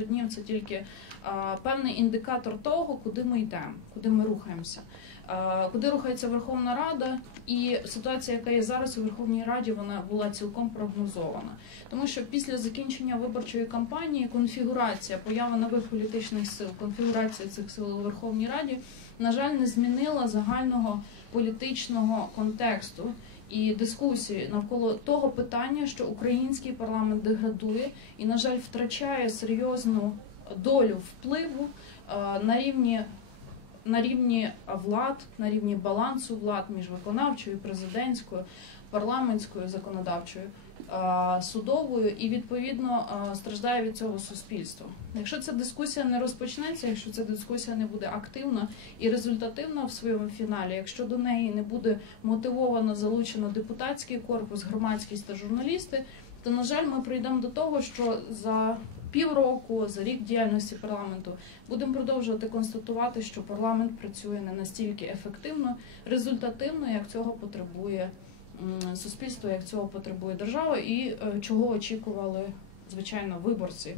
днів це тільки а, певний індикатор того, куди ми йдемо, куди ми рухаємося, а, куди рухається Верховна Рада, і ситуація, яка є зараз у Верховній Раді, вона була цілком прогнозована. Тому що після закінчення виборчої кампанії конфігурація, поява нових політичних сил, конфігурація цих сил у Верховній Раді, на жаль, не змінила загального політичного контексту і дискусії навколо того питання, що український парламент деградує і, на жаль, втрачає серйозну долю впливу е, на рівні. На рівні влад, на рівні балансу влад між виконавчою, президентською, парламентською, законодавчою, судовою, і відповідно е, страждає від цього суспільство. Якщо ця дискусія не розпочнеться, якщо ця дискусія не буде активна і результативна в своєму фіналі, якщо до неї не буде мотивовано залучено депутатський корпус, громадськість та журналісти, то на жаль, ми прийдемо до того, що за півроку, за рік діяльності парламенту будемо продовжувати констатувати, що парламент працює не настільки ефективно, результативно, як цього потребує суспільство, як цього потребує держава, і е, чого очікували звичайно виборці.